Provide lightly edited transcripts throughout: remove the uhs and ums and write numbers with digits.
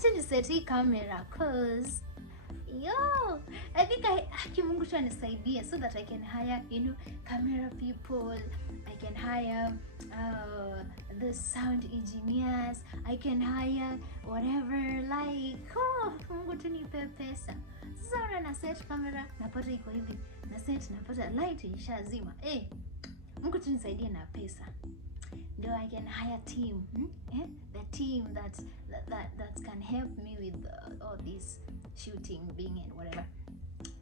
acha ni set hii camera cause I think Mungu tu anisaidie so that I can hire, camera people, I can hire the sound engineers, I can hire whatever, like Mungu tu nipe pesa. Sasa na set camera, napata iko hivi, na set napata light ishazima. Mungu tu nisaidie na pesa. Ndio I can hire team, the team that can help me with all this shooting, being and whatever.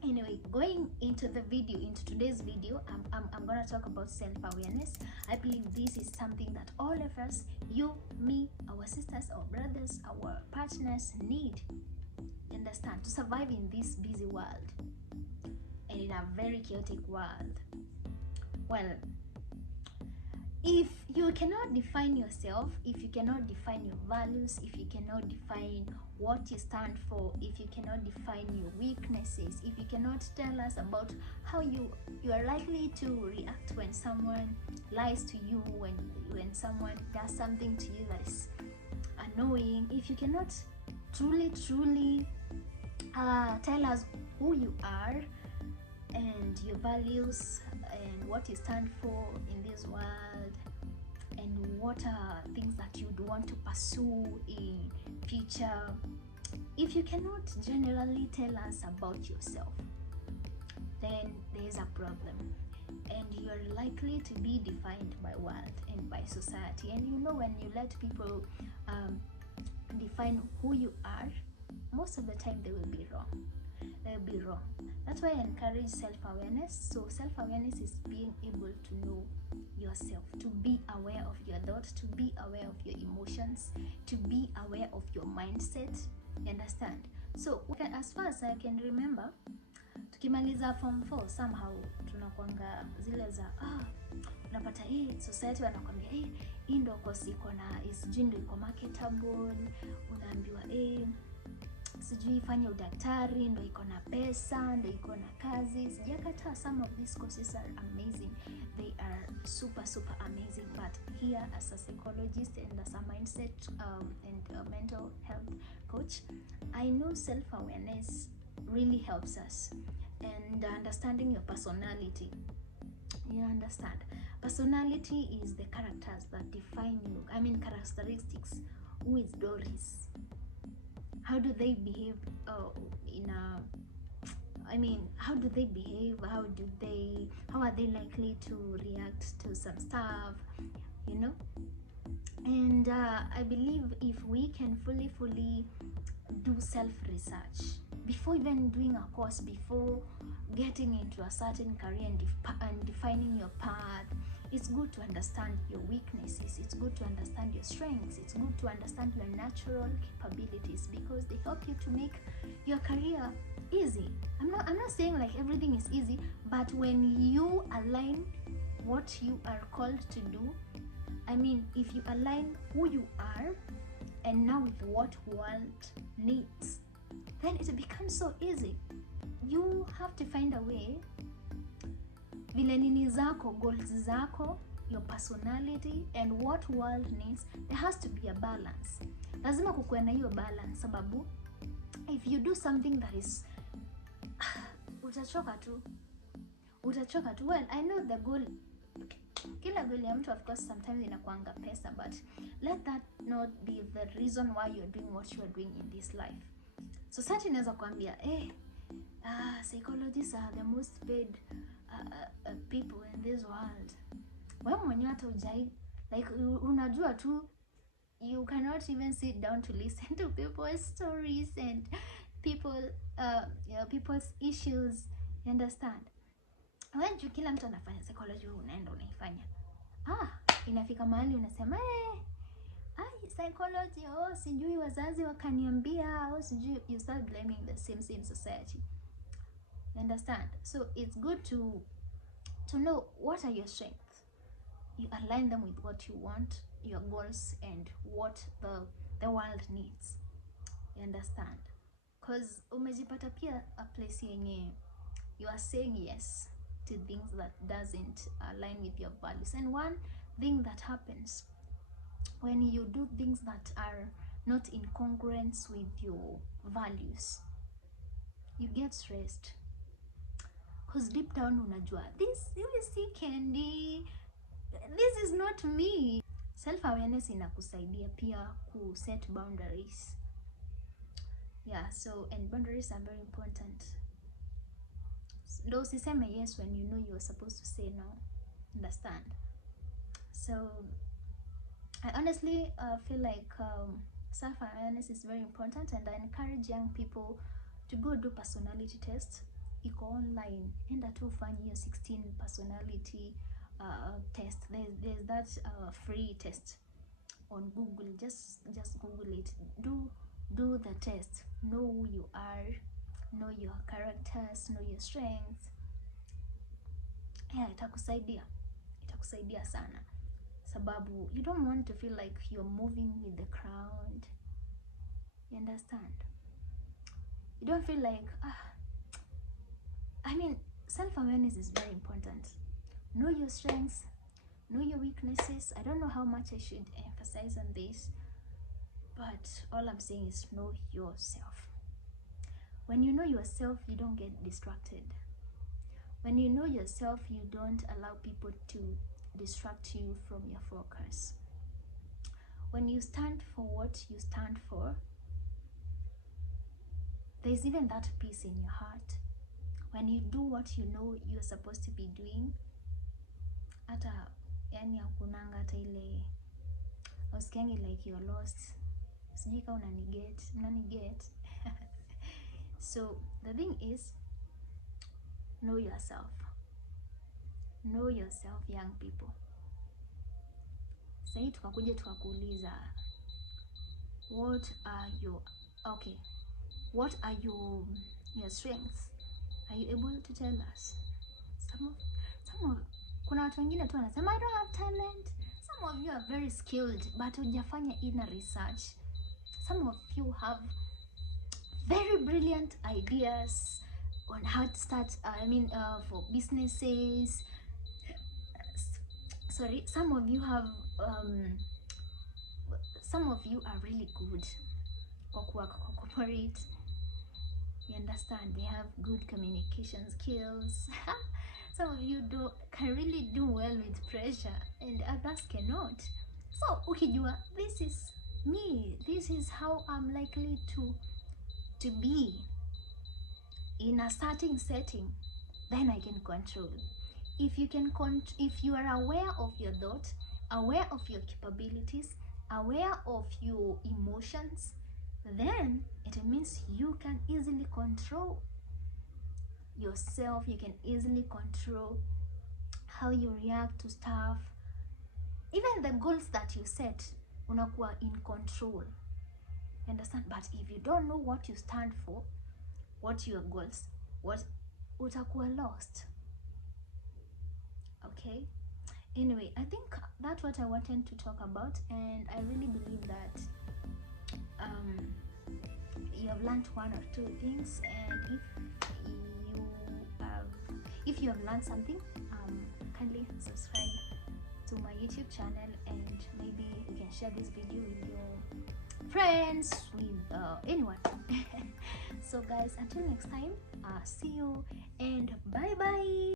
Anyway, going into today's video, I'm gonna talk about self-awareness. I believe this is something that all of us, you, me, our sisters, our brothers, our partners need, understand, to survive in this busy world and in a very chaotic world. Well, if you cannot define yourself, if you cannot define your values, if you cannot define what you stand for, if you cannot define your weaknesses, if you cannot tell us about how you are likely to react when someone lies to you, when someone does something to you that is annoying, if you cannot truly tell us who you are and your values and what you stand for in this world, and what are things that you'd want to pursue in future, if you cannot generally tell us about yourself, then there is a problem, and you're likely to be defined by world and by society. And when you let people define who you are, most of the time they will be wrong. That's why I encourage self-awareness. So self-awareness is being able to know yourself, to be aware of your thoughts, to be aware of your emotions, to be aware of your mindset. You understand? So as far as I can remember, tukimaliza form 4 somehow tunakwanga zile za unapata society wanakwambia hii ndo course iko na sijui ndo iko marketable, unaambiwa sijui fanya udaktari ndo iko na pesa, ndo iko na kazi. Sijakataa, some of these courses are amazing, they are super amazing, but here as a psychologist and as a mindset and a mental health coach, I know self-awareness really helps us, and understanding your personality. You understand, personality is the characters that define you. I mean characteristics. Who is Doris? How do they behave how do they behave? How are they likely to react to some stuff, And I believe if we can fully do self-research before even doing a course, before getting into a certain career and defining your path, it's good to understand your weaknesses, it's good to understand your strengths, it's good to understand your natural capabilities, because they help you to make your career easy. I'm not saying like everything is easy, but when you align what you are called to do, if you align who you are and now with what world needs, then it becomes so easy. You have to find a way, vile nini zako, goals zako, your personality and what world needs. There has to be a balance. Lazima kukuwe na hiyo balance, sababu if you do something that is utachoka tu. Well, I know the goal, kila goal ya mtu of course sometimes inakuanga pesa, but let that not be the reason why you're doing what you are doing in this life. Society inaweza kuambia psychologists are the most paid people in this world. Wewe mwenyewe hata hujai, like unajua tu, you cannot even sit down to listen to people's stories and people's issues. You understand? When kila mtu anafanya psychology, unaenda unaifanya, inafika mahali unasema psychology, sijui wazazi wakaniambia, sijui, you start blaming the same society. You understand? So it's good to know what are your strengths. You align them with what you want, your goals, and what the world needs. You understand? Because umejipata pia a place yenye you are saying yes to things that doesn't align with your values. And one thing that happens when you do things that are not in congruence with your values, you get stressed. Because deep down unajua, this, you see Candy, this is not me. Self-awareness inakusaidia pia ku set boundaries. Yeah, so, and boundaries are very important. Though usiseme yes when you know you're supposed to say no. Understand? So I honestly feel like self-awareness is very important, and I encourage young people to go do personality tests. Iko online, enda tu ufanye hiyo 16 personality test. There's that free test on Google. Just Google it. Do the test. Know who you are, know your characters, know your strengths. Yeah, itakusaidia sana, sababu you don't want to feel like you're moving with the crowd. You understand? You don't feel like I mean, self-awareness is very important. Know your strengths, know your weaknesses. I don't know how much I should emphasize on this, but all I'm saying is know yourself. When you know yourself, you don't get distracted. When you know yourself, you don't allow people to distract you from your focus. When you stand for what you stand for, there's even that peace in your heart. When you do what you know you're supposed to be doing, hata yani hakunanga hata ile usikiangi like you're lost. Sijui kama unaniget. So the thing is, know yourself. Know yourself, young people. Sasa tukakuja tukakuuliza, what are your strengths? Are you able to tell us? Kuna watu wengine tu wanasema I don't have talent. Some of you are very skilled but hujafanya inner research. Some of you have very brilliant ideas on how to start for businesses. Sorry, some of you have some of you are really good kwa corporate. You understand? They have good communication skills. Some of you can really do well with pressure, and others cannot. So ukijua, this is me, this is how I'm likely to be in a certain setting, then I can control. If you are aware of your thought, aware of your capabilities, aware of your emotions, then it means you can easily control yourself. You can easily control how you react to stuff. Even the goals that you set, unakuwa in control. Understand? But if you don't know what you stand for, what your goals, utakuwa lost. Okay? Anyway, I think that's what I wanted to talk about, and I really believe that you have learned one or two things, and if you have learned something, kindly subscribe to my YouTube channel, and maybe you can share this video with your friends, with anyone. So guys, until next time, see you and bye bye.